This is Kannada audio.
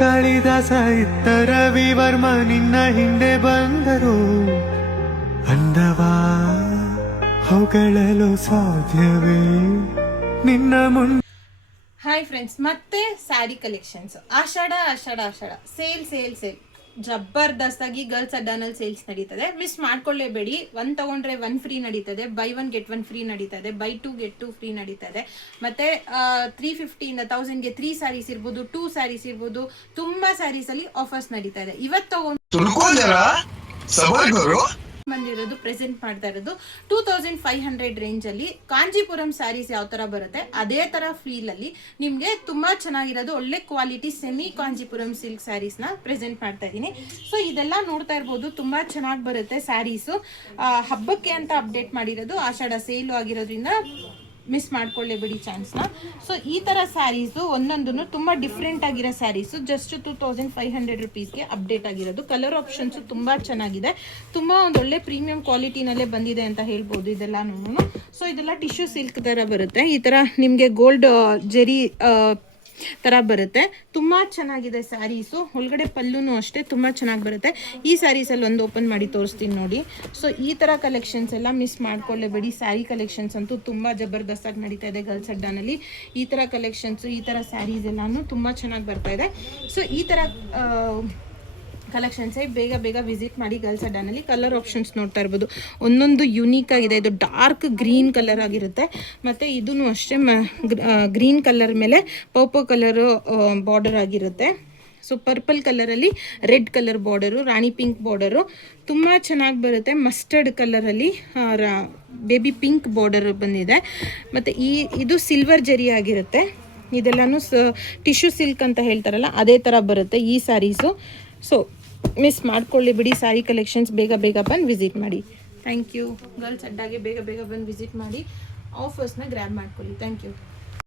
ಕಾಳಿದಾಸ ಇತ್ತ ರವಿವರ್ಮ ನಿನ್ನ ಹಿಂದೆ ಬಂದರು ಅಂದವಾ ಹೊಗಳಲು ಸಾಧ್ಯವೇ ನಿನ್ನ ಮುಂದೆ. ಹಾಯ್ ಫ್ರೆಂಡ್ಸ್, ಮತ್ತೆ ಸ್ಯಾರಿ ಕಲೆಕ್ಷನ್ಸ್. ಆಷಾಢ ಸೇಲ್ ಜಬರ್ದಸ್ತ್ ಆಗಿ ಗರ್ಲ್ಸ್ ಅಡ್ಡಾನಲ್ಲಿ ಸೇಲ್ಸ್ ನಡೀತದೆ. ಮಿಸ್ ಮಾಡ್ಕೊಳ್ಳೇಬೇಡಿ. 1 ತಗೊಂಡ್ರೆ 1 ಫ್ರೀ ನಡೀತದೆ, ಬೈ 1 ಗೆಟ್ 1 ಫ್ರೀ ನಡೀತದೆ, ಬೈ 2 ಗೆಟ್ 2 ಫ್ರೀ ನಡೀತದೆ. ಮತ್ತೆ 350 ಇಂದ 1000ಗೆ 3 ಸ್ಯಾರೀಸ್ ಇರ್ಬೋದು, 2 ಸ್ಯಾರೀಸ್ ಇರ್ಬೋದು. ತುಂಬಾ ಸ್ಯಾರೀಸ್ ಅಲ್ಲಿ ಆಫರ್ಸ್ ನಡೀತಾ ಇದೆ. ಇವತ್ತು ಬಂದಿರೋದು ಪ್ರೆಸೆಂಟ್ ಮಾಡ್ತಾ ಇರೋದು 2500 ರೇಂಜ್ ಅಲ್ಲಿ ಕಾಂಜೀಪುರಂ ಸ್ಯಾರೀಸ್ ಯಾವ ತರ ಬರುತ್ತೆ ಅದೇ ತರ ಫೀಲ್ ಅಲ್ಲಿ ನಿಮ್ಗೆ ತುಂಬಾ ಚೆನ್ನಾಗಿರೋದು ಒಳ್ಳೆ quality semi Kanjeepuram silk saris ನ ಪ್ರೆಸೆಂಟ್ ಮಾಡ್ತಾ ಇದೀನಿ. ಸೊ ಇದೆಲ್ಲ ನೋಡ್ತಾ ಇರ್ಬೋದು, ತುಂಬಾ ಚೆನ್ನಾಗಿ ಬರುತ್ತೆ ಸ್ಯಾರೀಸ್. ಹಬ್ಬಕ್ಕೆ ಅಂತ ಅಪ್ಡೇಟ್ ಮಾಡಿರೋದು, ಆಷಾಢ ಸೇಲ್ ಆಗಿರೋದ್ರಿಂದ ಮಿಸ್ ಮಾಡ್ಕೊಳ್ಳೇಬೇಡಿ ಚಾನ್ಸ್ನ. ಸೊ ಈ ಥರ ಸ್ಯಾರೀಸು ಒಂದೊಂದನ್ನು ತುಂಬ ಡಿಫ್ರೆಂಟ್ ಆಗಿರೋ ಸ್ಯಾರೀಸು ಜಸ್ಟ್ 2500 ರುಪೀಸ್ಗೆ ಅಪ್ಡೇಟ್ ಆಗಿರೋದು. ಕಲರ್ ಆಪ್ಷನ್ಸು ತುಂಬ ಚೆನ್ನಾಗಿದೆ, ತುಂಬ ಒಂದು ಒಳ್ಳೆ ಪ್ರೀಮಿಯಂ ಕ್ವಾಲಿಟಿನಲ್ಲೇ ಬಂದಿದೆ ಅಂತ ಹೇಳ್ಬೋದು ಇದೆಲ್ಲನೂ. ಸೊ ಇದೆಲ್ಲ ಟಿಶ್ಯೂ ಸಿಲ್ಕ್ ಥರ ಬರುತ್ತೆ, ಈ ಥರ ನಿಮಗೆ ಗೋಲ್ಡ್ ಜೆರಿ ಥರ ಬರುತ್ತೆ. ತುಂಬ ಚೆನ್ನಾಗಿದೆ ಸ್ಯಾರೀಸು. ಒಳಗಡೆ ಪಲ್ಲುನೂ ಅಷ್ಟೇ ತುಂಬ ಚೆನ್ನಾಗಿ ಬರುತ್ತೆ. ಈ ಸ್ಯಾರೀಸಲ್ಲಿ ಒಂದು ಓಪನ್ ಮಾಡಿ ತೋರಿಸ್ತೀನಿ ನೋಡಿ. ಸೊ ಈ ಥರ ಕಲೆಕ್ಷನ್ಸ್ ಎಲ್ಲ ಮಿಸ್ ಮಾಡ್ಕೊಳ್ಳೇಬೇಡಿ. ಸ್ಯಾರಿ ಕಲೆಕ್ಷನ್ಸ್ ಅಂತೂ ತುಂಬ ಜಬರ್ದಸ್ತಾಗಿ ನಡೀತಾ ಇದೆ ಗರ್ಲ್ಸ್ ಅಡ್ಡಾನಲ್ಲಿ. ಈ ಥರ ಕಲೆಕ್ಷನ್ಸು, ಈ ಥರ ಸ್ಯಾರೀಸ್ ಎಲ್ಲನೂ ತುಂಬ ಚೆನ್ನಾಗಿ ಬರ್ತಾ ಇದೆ. ಸೊ ಈ ಥರ ಕಲೆಕ್ಷನ್ಸೇ ಬೇಗ ವಿಸಿಟ್ ಮಾಡಿ ಗರ್ಲ್ಸ್ ಅಡ್ಡಾನಲ್ಲಿ. ಕಲರ್ ಆಪ್ಷನ್ಸ್ ನೋಡ್ತಾ ಇರ್ಬೋದು, ಒಂದೊಂದು ಯುನೀಕ್ ಆಗಿದೆ. ಇದು ಡಾರ್ಕ್ ಗ್ರೀನ್ ಕಲರ್ ಆಗಿರುತ್ತೆ, ಮತ್ತು ಇದೂ ಅಷ್ಟೇ ಗ್ರೀನ್ ಕಲರ್ ಮೇಲೆ ಪರ್ಪಲ್ ಕಲರು ಬಾರ್ಡರ್ ಆಗಿರುತ್ತೆ. ಸೊ ಪರ್ಪಲ್ ಕಲರಲ್ಲಿ ರೆಡ್ ಕಲರ್ ಬಾರ್ಡರು, ರಾಣಿ ಪಿಂಕ್ ಬಾರ್ಡರು ತುಂಬ ಚೆನ್ನಾಗಿ ಬರುತ್ತೆ. ಮಸ್ಟರ್ಡ್ ಕಲರಲ್ಲಿ ಬೇಬಿ ಪಿಂಕ್ ಬಾರ್ಡರ್ ಬಂದಿದೆ. ಮತ್ತು ಇದು ಸಿಲ್ವರ್ ಜರಿ ಆಗಿರುತ್ತೆ. ಇದೆಲ್ಲನೂ ಟಿಶ್ಯೂ ಸಿಲ್ಕ್ ಅಂತ ಹೇಳ್ತಾರಲ್ಲ ಅದೇ ಥರ ಬರುತ್ತೆ ಈ ಸ್ಯಾರೀಸು. ಸೊ ಮಿಸ್ ಮಾಡ್ಕೊಳ್ಳಿ ಬಿಡಿ. ಸ್ಯಾರಿ ಕಲೆಕ್ಷನ್ಸ್ ಬೇಗ ಬಂದು ವಿಸಿಟ್ ಮಾಡಿ. Thank you. ಗರ್ಲ್ಸ್ ಅಡ್ಡಾಗೆ ಬೇಗ ಬಂದು ವಿಸಿಟ್ ಮಾಡಿ ಆಫರ್ಸ್ನ ಗ್ರ್ಯಾಬ್ ಮಾಡ್ಕೊಳ್ಳಿ. Thank you.